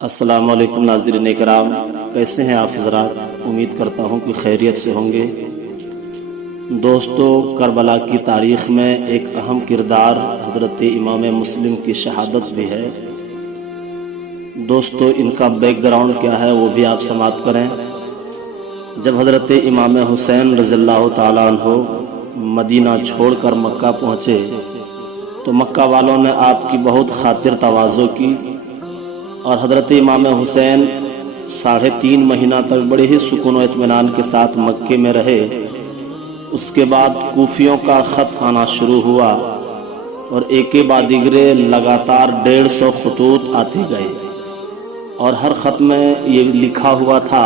السلام علیکم ناظرین کرام، کیسے ہیں آپ حضرات؟ امید کرتا ہوں کہ خیریت سے ہوں گے۔ دوستو، کربلا کی تاریخ میں ایک اہم کردار حضرت امام مسلم کی شہادت بھی ہے۔ دوستو، ان کا بیک گراؤنڈ کیا ہے وہ بھی آپ سماعت کریں۔ جب حضرت امام حسین رضی اللہ تعالیٰ عنہ مدینہ چھوڑ کر مکہ پہنچے تو مکہ والوں نے آپ کی بہت خاطر تواضع کی، اور حضرت امام حسین 3.5 مہینہ تک بڑے ہی سکون و اطمینان کے ساتھ مکے میں رہے۔ اس کے بعد کوفیوں کا خط آنا شروع ہوا اور ایک کے بعد دیگرے لگاتار 150 خطوط آتے گئے، اور ہر خط میں یہ لکھا ہوا تھا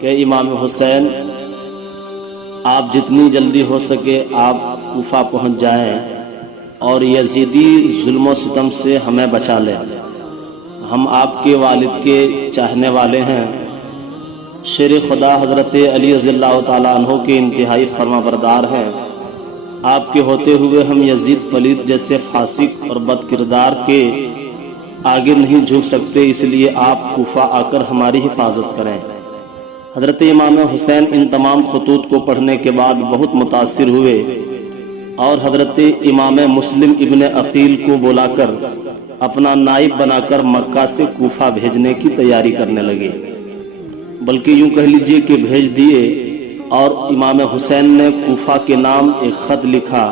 کہ امام حسین، آپ جتنی جلدی ہو سکے آپ کوفہ پہنچ جائیں اور یزیدی ظلم و ستم سے ہمیں بچا لیں۔ ہم آپ کے والد کے چاہنے والے ہیں۔ شیر خدا حضرت علی رضی اللہ تعالیٰ عنہ کے انتہائی فرما بردار ہیں۔ آپ کے ہوتے ہوئے ہم یزید پلید جیسے فاسق اور بد کردار کے آگے نہیں جھک سکتے، اس لیے آپ کوفہ آ کر ہماری حفاظت کریں۔ حضرت امام حسین ان تمام خطوط کو پڑھنے کے بعد بہت متاثر ہوئے اور حضرت امام مسلم ابن عقیل کو بلا کر اپنا نائب بنا کر مکہ سے کوفہ بھیجنے کی تیاری کرنے لگے، بلکہ یوں کہہ لیجئے کہ بھیج دیے۔ اور امام حسین نے کوفہ کے نام ایک خط لکھا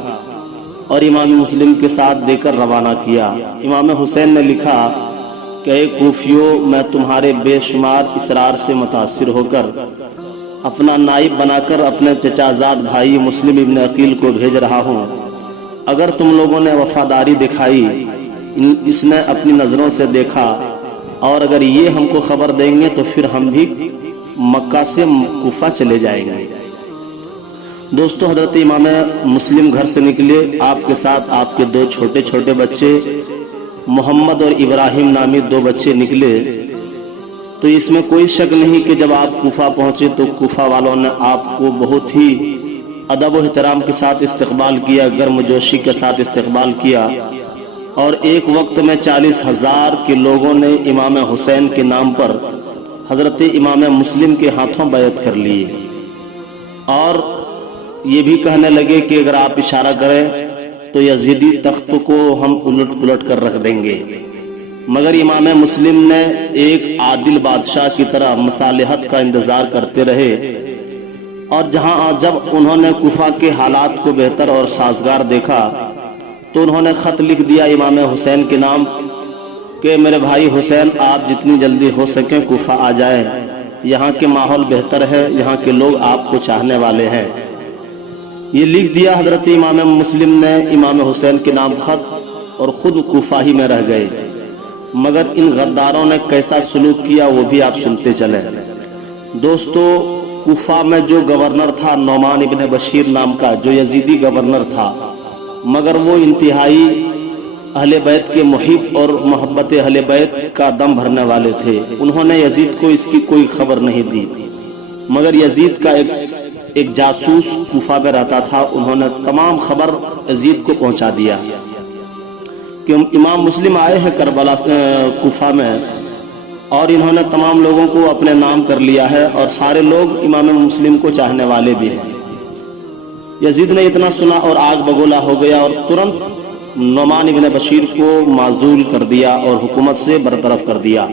اور امام مسلم کے ساتھ دے کر روانہ کیا۔ امام حسین نے لکھا کہ اے کوفیوں، میں تمہارے بے شمار اصرار سے متاثر ہو کر اپنا نائب بنا کر اپنے چچا زاد بھائی مسلم ابن عقیل کو بھیج رہا ہوں۔ اگر تم لوگوں نے وفاداری دکھائی، اس نے اپنی نظروں سے دیکھا، اور اگر یہ ہم کو خبر دیں گے تو پھر ہم بھی مکہ سے کوفہ چلے جائیں گے۔ دوستو، حضرت امام مسلم گھر سے نکلے، آپ کے ساتھ آپ کے 2 چھوٹے چھوٹے بچے محمد اور ابراہیم نامی 2 بچے نکلے۔ تو اس میں کوئی شک نہیں کہ جب آپ کوفہ پہنچے تو کوفہ والوں نے آپ کو بہت ہی ادب و احترام کے ساتھ استقبال کیا، گرم جوشی کے ساتھ استقبال کیا، اور ایک وقت میں 40,000 کے لوگوں نے امام حسین کے نام پر حضرت امام مسلم کے ہاتھوں بیعت کر لی، اور یہ بھی کہنے لگے کہ اگر آپ اشارہ کریں تو یزیدی تخت کو ہم الٹ پلٹ کر رکھ دیں گے۔ مگر امام مسلم نے ایک عادل بادشاہ کی طرح مصالحت کا انتظار کرتے رہے، اور جب انہوں نے کوفہ کے حالات کو بہتر اور سازگار دیکھا تو انہوں نے خط لکھ دیا امام حسین کے نام کہ میرے بھائی حسین، آپ جتنی جلدی ہو سکیں کوفہ آ جائیں، یہاں کے ماحول بہتر ہے، یہاں کے لوگ آپ کو چاہنے والے ہیں۔ یہ لکھ دیا حضرت امام مسلم نے امام حسین کے نام خط، اور خود کوفہ ہی میں رہ گئے۔ مگر ان غداروں نے کیسا سلوک کیا وہ بھی آپ سنتے چلیں۔ دوستو، کوفہ میں جو گورنر تھا نعمان ابن بشیر نام کا، جو یزیدی گورنر تھا، مگر وہ انتہائی اہل بیت کے محب اور محبت اہل بیت کا دم بھرنے والے تھے۔ انہوں نے یزید کو اس کی کوئی خبر نہیں دی، مگر یزید کا ایک جاسوس کوفہ میں رہتا تھا، انہوں نے تمام خبر یزید کو پہنچا دیا کہ امام مسلم آئے ہیں کربلا کوفہ میں، اور انہوں نے تمام لوگوں کو اپنے نام کر لیا ہے، اور سارے لوگ امام مسلم کو چاہنے والے بھی ہیں۔ یزید نے اتنا سنا اور آگ بگولا ہو گیا، اور ترنت نعمان ابن بشیر کو معزول کر دیا اور حکومت سے برطرف کر دیا،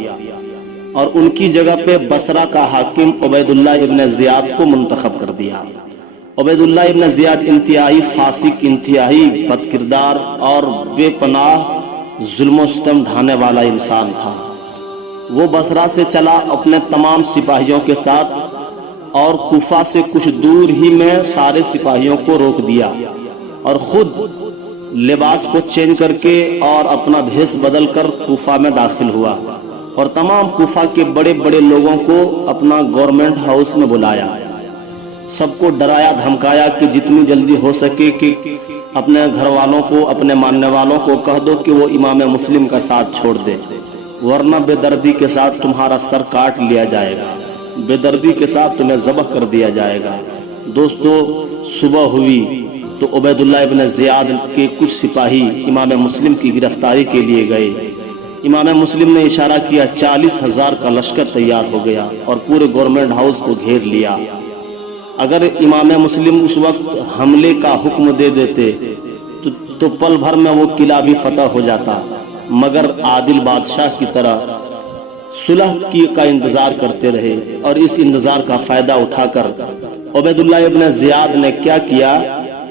اور ان کی جگہ پہ بصرہ کا حاکم عبید اللہ ابن زیاد کو منتخب کر دیا۔ عبید اللہ ابن زیاد انتہائی فاسق، انتہائی بد کردار اور بے پناہ ظلم و ستم ڈھانے والا انسان تھا۔ وہ بصرہ سے چلا اپنے تمام سپاہیوں کے ساتھ، اور کوفہ سے کچھ دور ہی میں سارے سپاہیوں کو روک دیا، اور خود لباس کو چینج کر کے اور اپنا بھیس بدل کر کوفہ میں داخل ہوا، اور تمام کوفہ کے بڑے بڑے لوگوں کو اپنا گورنمنٹ ہاؤس میں بلایا، سب کو ڈرایا دھمکایا کہ جتنی جلدی ہو سکے کہ اپنے گھر والوں کو، اپنے ماننے والوں کو کہہ دو کہ وہ امام مسلم کا ساتھ چھوڑ دے، ورنہ بے دردی کے ساتھ تمہارا سر کاٹ لیا جائے گا، بے دردی کے ساتھ تمہیں ذبح کر دیا جائے گا۔ دوستو، صبح ہوئی تو عبید اللہ ابن زیاد کے کچھ سپاہی امام مسلم کی گرفتاری کے لیے گئے، امام مسلم نے اشارہ کیا 40,000 کا لشکر تیار ہو گیا اور پورے گورنمنٹ ہاؤس کو گھیر لیا۔ اگر امام مسلم اس وقت حملے کا حکم دے دیتے تو پل بھر میں وہ قلعہ بھی فتح ہو جاتا، مگر عادل بادشاہ کی طرح صلح کا انتظار کرتے رہے، اور اس انتظار کا فائدہ اٹھا کر عبید اللہ ابن زیاد نے کیا کیا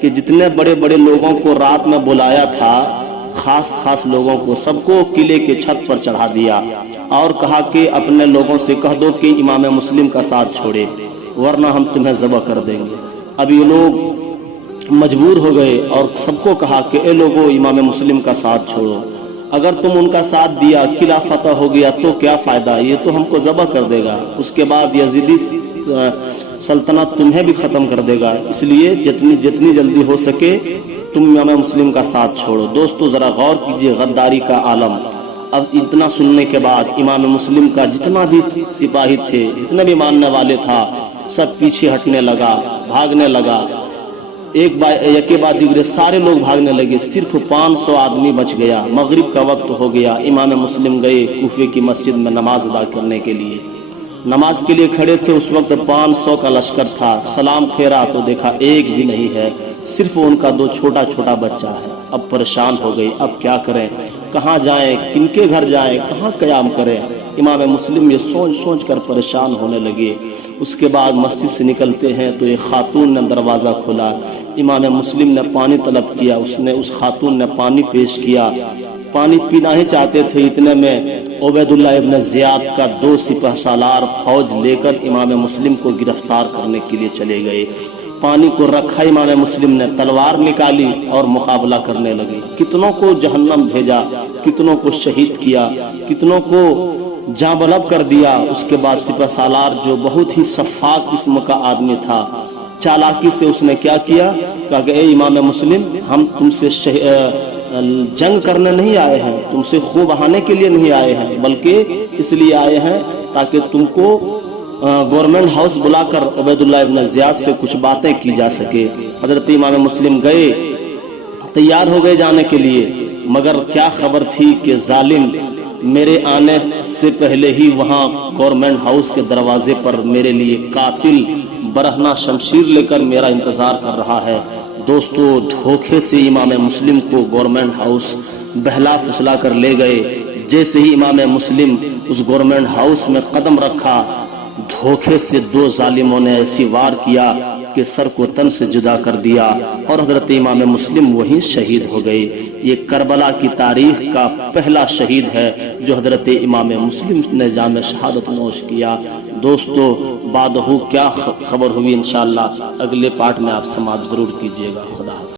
کہ جتنے بڑے بڑے لوگوں کو رات میں بلایا تھا، خاص لوگوں کو سب کو قلعے کے چھت پر چڑھا دیا اور کہا کہ اپنے لوگوں سے کہہ دو کہ امام مسلم کا ساتھ چھوڑے ورنہ ہم تمہیں ذبح کر دیں گے۔ اب یہ لوگ مجبور ہو گئے اور سب کو کہا کہ اے لوگوں امام مسلم کا ساتھ چھوڑو، اگر تم ان کا ساتھ دیا قلعہ فتح ہو گیا تو کیا فائدہ، یہ تو ہم کو ذبح کر دے گا، اس کے بعد یزیدی سلطنت تمہیں بھی ختم کر دے گا، اس لیے جتنی جلدی ہو سکے تم امام مسلم کا ساتھ چھوڑو۔ دوستو ذرا غور کیجئے غداری کا عالم۔ اب اتنا سننے کے بعد امام مسلم کا جتنا بھی سپاہی تھے، جتنے بھی ماننے والے تھا، سب پیچھے ہٹنے لگا، بھاگنے لگا، ایک کے بعد دیگرے سارے لوگ بھاگنے لگے، صرف 500 آدمی بچ گیا۔ مغرب کا وقت ہو گیا، امام مسلم گئے کوفے کی مسجد میں نماز ادا کرنے کے لیے، نماز کے لیے کھڑے تھے، اس وقت 500 کا لشکر تھا، سلام پھیرا تو دیکھا ایک بھی نہیں ہے، صرف ان کا 2 چھوٹا بچہ ہے۔ اب پریشان ہو گئی، اب کیا کریں، کہاں جائیں، کن کے گھر جائیں، کہاں قیام کریں۔ امام مسلم یہ سوچ کر پریشان ہونے لگے۔ اس کے بعد مسجد سے نکلتے ہیں تو ایک خاتون نے دروازہ کھولا، امام مسلم نے پانی طلب کیا، اس خاتون نے پانی پیش کیا، پانی پینا ہی چاہتے تھے، اتنے میں عبید اللہ ابن زیاد کا 2 سپہ سالار فوج لے کر امام مسلم کو گرفتار کرنے کے لیے چلے گئے۔ پانی کو رکھا، امام مسلم نے تلوار نکالی اور مقابلہ کرنے لگے، کتنوں کو جہنم بھیجا، کتنوں کو شہید کیا، کتنوں کو جاں بلب کر دیا۔ اس کے بعد سپہ سالار جو بہت ہی صفاق قسم کا آدمی تھا، چالاکی سے اس نے کیا کیا، کہا کہ اے امام مسلم، ہم تم سے جنگ کرنے نہیں آئے ہیں، تم سے خون بہانے کے لیے نہیں آئے ہیں، بلکہ اس لیے آئے ہیں تاکہ تم کو گورنمنٹ ہاؤس بلا کر عبید اللہ ابن زیاد سے کچھ باتیں کی جا سکے۔ حضرت امام مسلم گئے، تیار ہو گئے جانے کے لیے، مگر کیا خبر تھی کہ ظالم میرے آنے سے پہلے ہی وہاں گورنمنٹ ہاؤس کے دروازے پر میرے لیے قاتل برہنہ شمشیر لے کر میرا انتظار کر رہا ہے۔ دوستو دھوکے سے امام مسلم کو گورنمنٹ ہاؤس بہلا پھسلا کر لے گئے۔ جیسے ہی امام مسلم اس گورنمنٹ ہاؤس میں قدم رکھا، دھوکے سے 2 ظالموں نے ایسی وار کیا کہ سر کو تن سے جدا کر دیا اور حضرت امام مسلم وہیں شہید ہو گئے۔ یہ کربلا کی تاریخ کا پہلا شہید ہے جو حضرت امام مسلم نے جام شہادت نوش کیا۔ دوستو بعدہو کیا خبر ہوئی انشاءاللہ اگلے پارٹ میں آپ سماعت ضرور کیجیے گا۔ خدا